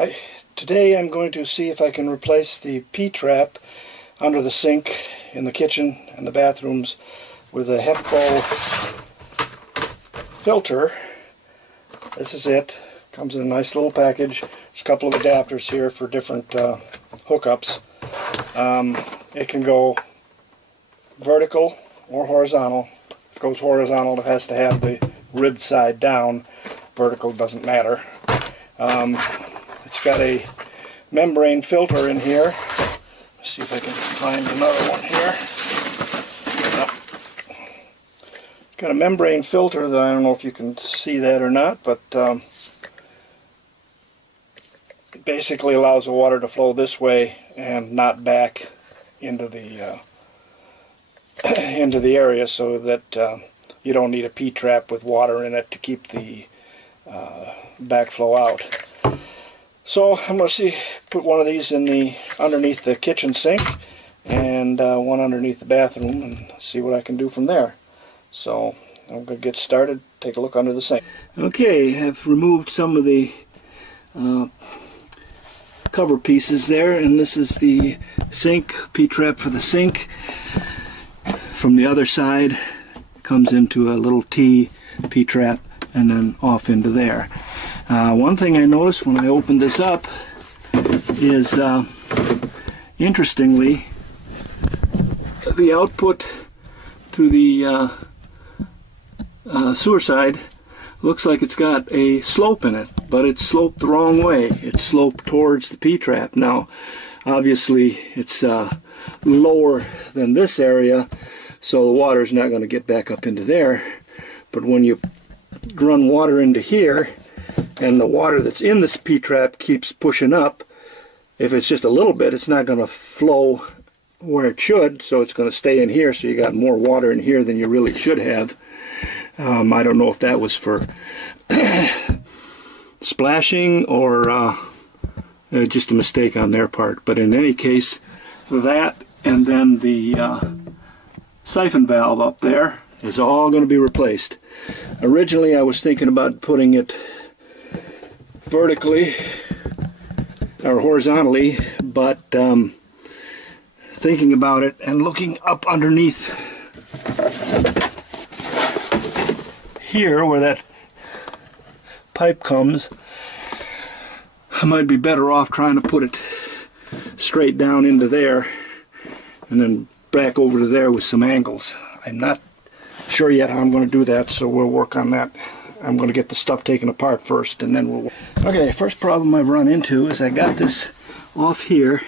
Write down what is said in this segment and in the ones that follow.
Hi, today I'm going to see if I can replace the P-trap under the sink in the kitchen and the bathrooms with a Hepvo filter. This is it. Comes in a nice little package. There's a couple of adapters here for different hookups. It can go vertical or horizontal. If it goes horizontal, it has to have the ribbed side down. Vertical doesn't matter. It's got a membrane filter in here. Let's see if I can find another one here. Got a membrane filter that I don't know if you can see that or not, but it basically allows the water to flow this way and not back into the area, so that you don't need a P-trap with water in it to keep the backflow out. So I'm going to put one of these in underneath the kitchen sink and one underneath the bathroom and see what I can do from there. So I'm going to get started, take a look under the sink. Okay, I've removed some of the cover pieces there, and this is the sink, P-trap for the sink. From the other side, it comes into a little T P-trap and then off into there. One thing I noticed when I opened this up is, interestingly, the output to the sewer side looks like it's got a slope in it, but it's sloped the wrong way. It's sloped towards the P-trap. Now, obviously, it's lower than this area, so the water's not going to get back up into there. But when you run water into here, and the water that's in this P-trap keeps pushing up, if it's just a little bit, it's not going to flow where it should, so it's going to stay in here, so you got more water in here than you really should have. I don't know if that was for splashing or just a mistake on their part, but in any case, that and then the siphon valve up there is all going to be replaced. Originally I was thinking about putting it vertically or horizontally, but thinking about it and looking up underneath here where that pipe comes, I might be better off trying to put it straight down into there and then back over to there with some angles. I'm not sure yet how I'm going to do that, so we'll work on that. I'm going to get the stuff taken apart first, and then we'll... Okay, first problem I've run into is I got this off here.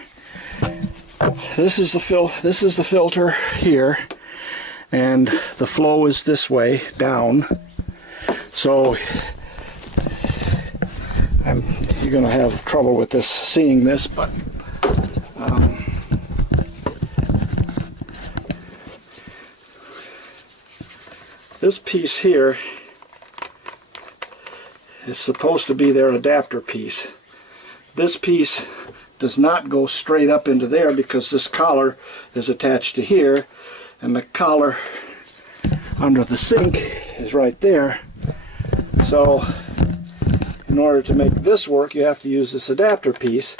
This is the filter here, and the flow is this way down. So you're going to have trouble with this, seeing this, but this piece here is supposed to be their adapter piece. This piece does not go straight up into there because this collar is attached to here, and the collar under the sink is right there. So in order to make this work, you have to use this adapter piece,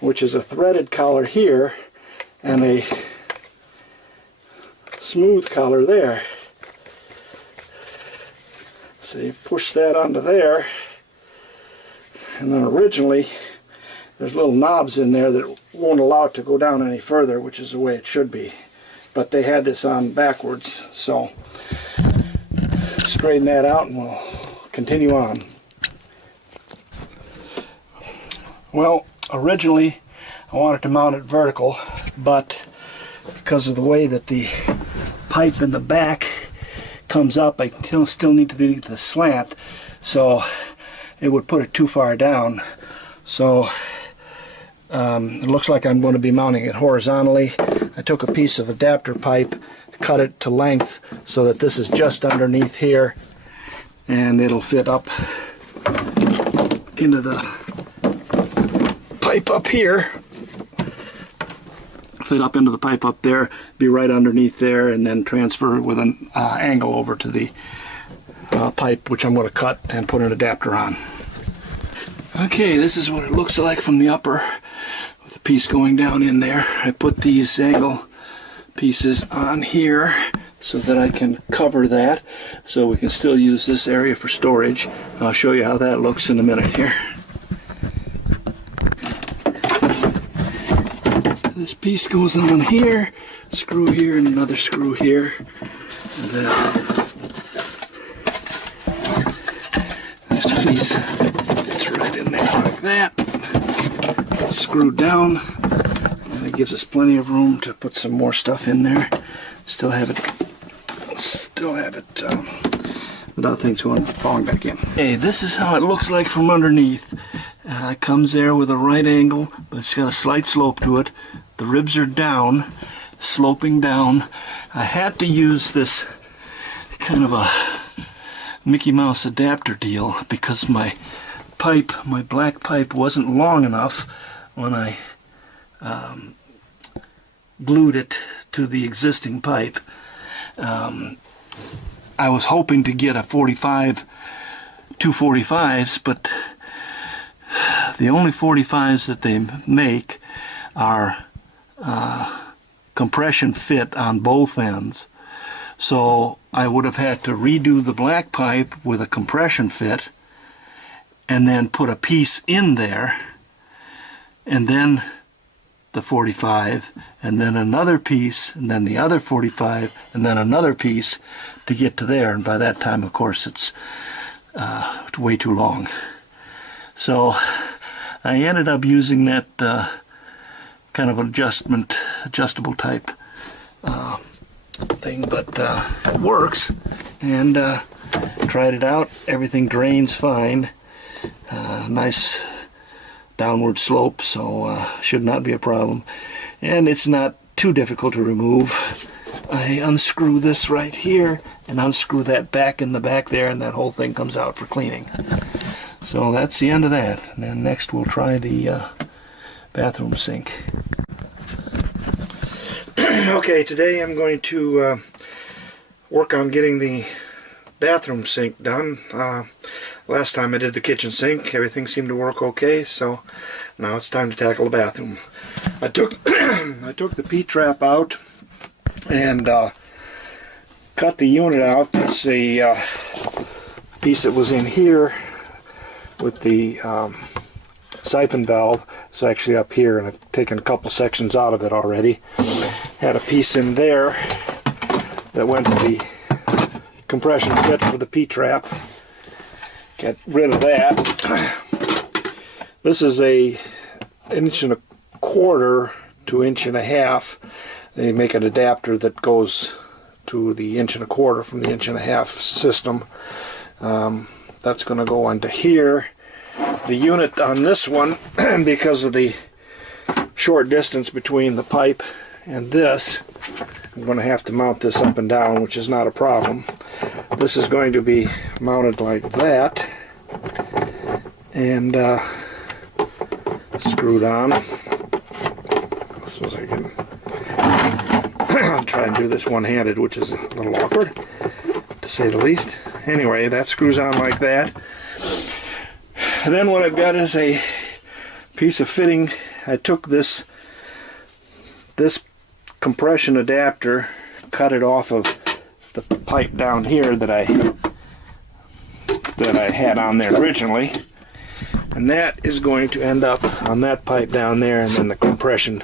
which is a threaded collar here and a smooth collar there. So you push that onto there, and then originally there's little knobs in there that won't allow it to go down any further, which is the way it should be. But they had this on backwards, so straighten that out and we'll continue on. Well, originally I wanted to mount it vertical, but because of the way that the pipe in the back comes up, I still need to do the slant, so it would put it too far down. So it looks like I'm going to be mounting it horizontally. I took a piece of adapter pipe, cut it to length so that this is just underneath here, and it'll fit up into the pipe up here. Fit up into the pipe up there, be right underneath there, and then transfer with an angle over to the pipe, which I'm going to cut and put an adapter on. Okay, this is what it looks like from the upper, with the piece going down in there. I put these angle pieces on here so that I can cover that, so we can still use this area for storage. I'll show you how that looks in a minute here. This piece goes on here, screw here, and another screw here. And then this piece gets right in there like that. It's screwed down, and it gives us plenty of room to put some more stuff in there. Still have it without things falling back in. Hey, this is how it looks like from underneath. It comes there with a right angle, but it's got a slight slope to it. The ribs are down, sloping down. I had to use this kind of a Mickey Mouse adapter deal because my pipe, my black pipe, wasn't long enough when I glued it to the existing pipe. I was hoping to get a 45, 245s, but the only 45s that they make are compression fit on both ends. So I would have had to redo the black pipe with a compression fit and then put a piece in there, and then the 45, and then another piece, and then the other 45, and then another piece to get to there. And by that time, of course, it's way too long. So I ended up using that kind of adjustable type thing, but it works. And tried it out. Everything drains fine. Nice downward slope, so should not be a problem. And it's not too difficult to remove. I unscrew this right here and unscrew that back in the back there, and that whole thing comes out for cleaning. So that's the end of that. And then next we'll try the bathroom sink. Okay, today I'm going to work on getting the bathroom sink done. Last time I did the kitchen sink, everything seemed to work okay, so now it's time to tackle the bathroom. I took the P-trap out and cut the unit out. That's the piece that was in here with the siphon valve. It's actually up here, and I've taken a couple sections out of it already. Had a piece in there that went to the compression fit for the P-trap. Get rid of that. This is a 1.25 to 1.5 inch. They make an adapter that goes to the 1.25 from the 1.5 system. That's going to go onto here. The unit on this one, because of the short distance between the pipe and this, I'm going to have to mount this up and down, which is not a problem. This is going to be mounted like that and screwed on. This was again. I'll try and do this one-handed, which is a little awkward, to say the least. Anyway, that screws on like that. And then what I've got is a piece of fitting. I took this compression adapter, cut it off of the pipe down here that I had on there originally, and that is going to end up on that pipe down there, and then the compression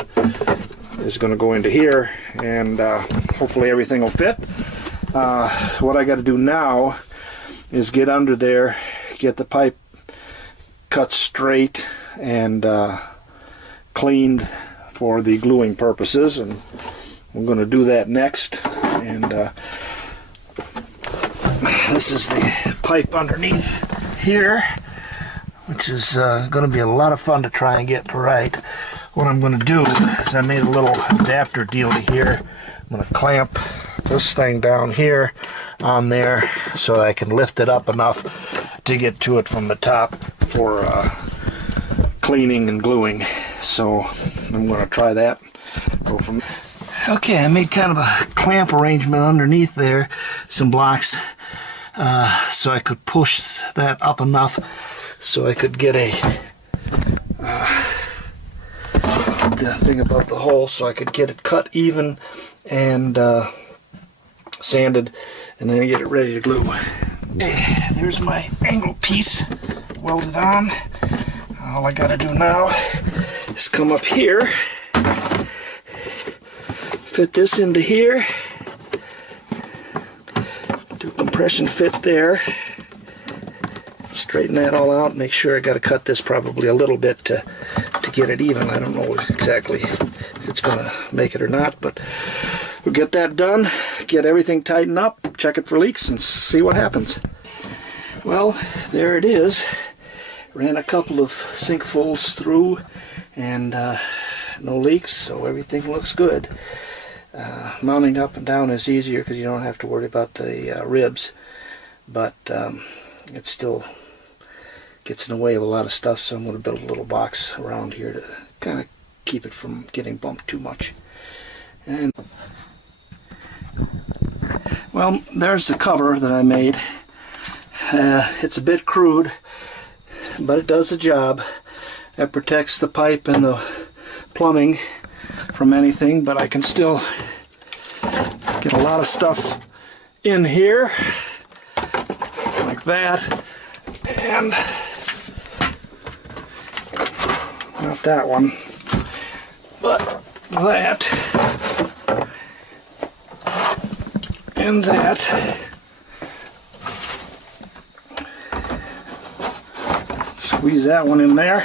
is going to go into here, and hopefully everything will fit. What I got to do now is get under there, get the pipe cut straight and cleaned for the gluing purposes, and we're going to do that next. And this is the pipe underneath here, which is going to be a lot of fun to try and get right. What I'm going to do is I made a little adapter deal to here. I'm going to clamp this thing down here on there so I can lift it up enough to get to it from the top for cleaning and gluing. So I'm going to try that. Go from. Okay, I made kind of a clamp arrangement underneath there, some blocks, so I could push that up enough so I could get a the thing about the hole so I could get it cut even and sanded, and then get it ready to glue. There's my angle piece welded on. All I gotta do now is come up here, fit this into here, do compression fit there, straighten that all out, make sure I gotta cut this probably a little bit to get it even. I don't know exactly if it's gonna make it or not, but we'll get that done, get everything tightened up, check it for leaks, and see what happens. Well, there it is. Ran a couple of sink folds through, and no leaks, so everything looks good. Mounting up and down is easier because you don't have to worry about the ribs, but it still gets in the way of a lot of stuff, so I'm going to build a little box around here to kind of keep it from getting bumped too much. And well, there's the cover that I made. It's a bit crude, but it does the job. It protects the pipe and the plumbing from anything, but I can still get a lot of stuff in here like that, and not that one, but that and that. Squeeze that one in there,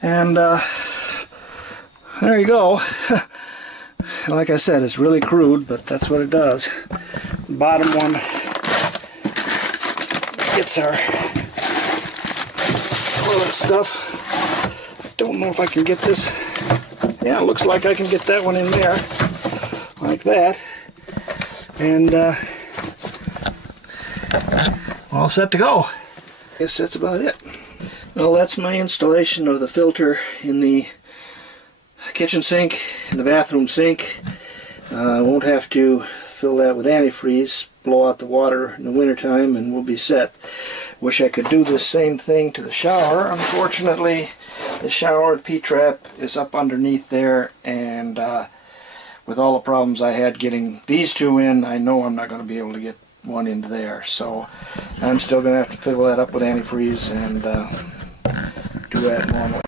and there you go. Like I said, it's really crude, but that's what it does. The bottom one gets our toilet stuff. Don't know if I can get this. Yeah, it looks like I can get that one in there, like that, and all set to go. I guess that's about it. Well, that's my installation of the filter in the kitchen sink and the bathroom sink. I won't have to fill that with antifreeze, blow out the water in the wintertime, and we'll be set. Wish I could do the same thing to the shower. Unfortunately, the shower P-trap is up underneath there, and with all the problems I had getting these two in, I know I'm not going to be able to get one into there, so I'm still going to have to fill that up with antifreeze and do that normally.